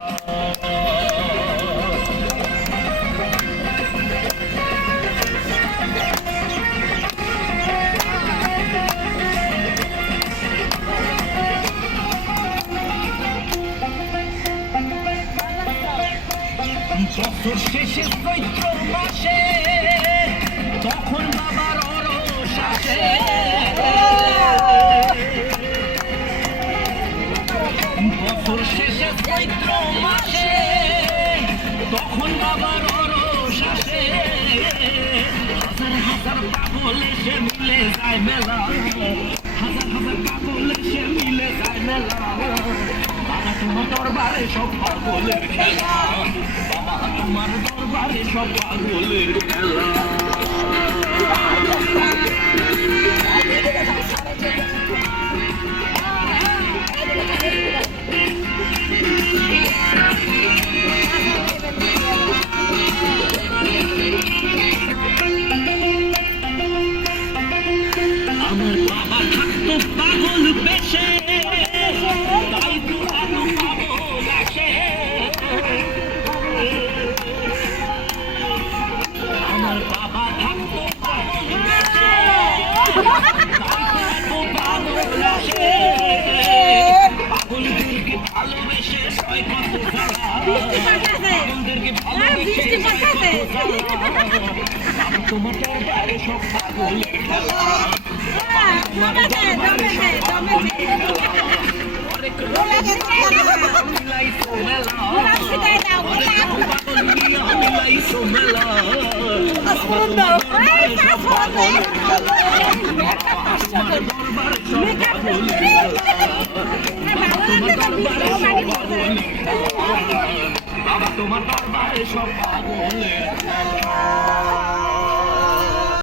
বছর শেষে চৈত্র মাসে তখন বাবার অরস আসে, বছর শেষে চৈত্র মাসে তখন বাবার অরস আসে, হাজার হাজার পাগল এসে মিলে যায় মেলা, হাজার হাজার পাগল এসে মিলে যায় মেলা, বাবা তোমার দরবারে সব পাগলের খেলা, বাবা তোমার দরবারে সব পাগলের খেলা। আমার বাবা থাকতো পাগল বেশে, তাই দুরানো পাগল আসে, আমার বাবা থাকতো পাগল বেশে, তাই দুরানো পাগল আসে, পাগলদেরকে ভালোবেসে সয় কত জ্বালা, পাগলদেরকে ভালোবেসে সয় কত জ্বালা, তোমার দরবারে সব পাগলের খেলা, তোমার দরবারে সব পাগলের খেলা, অনেক মিলাইছো মেলা, অনেক পাগল নিয়ে মিলাইছো মেলা, তোমার দরবারে সব পাগলের খেলা, তোমার দরবারে সব পাগলের খেলা, তোমার দরবারে সব পাগলের খেলা, বাবা তোমার দরবারে সব পাগলের খেলা।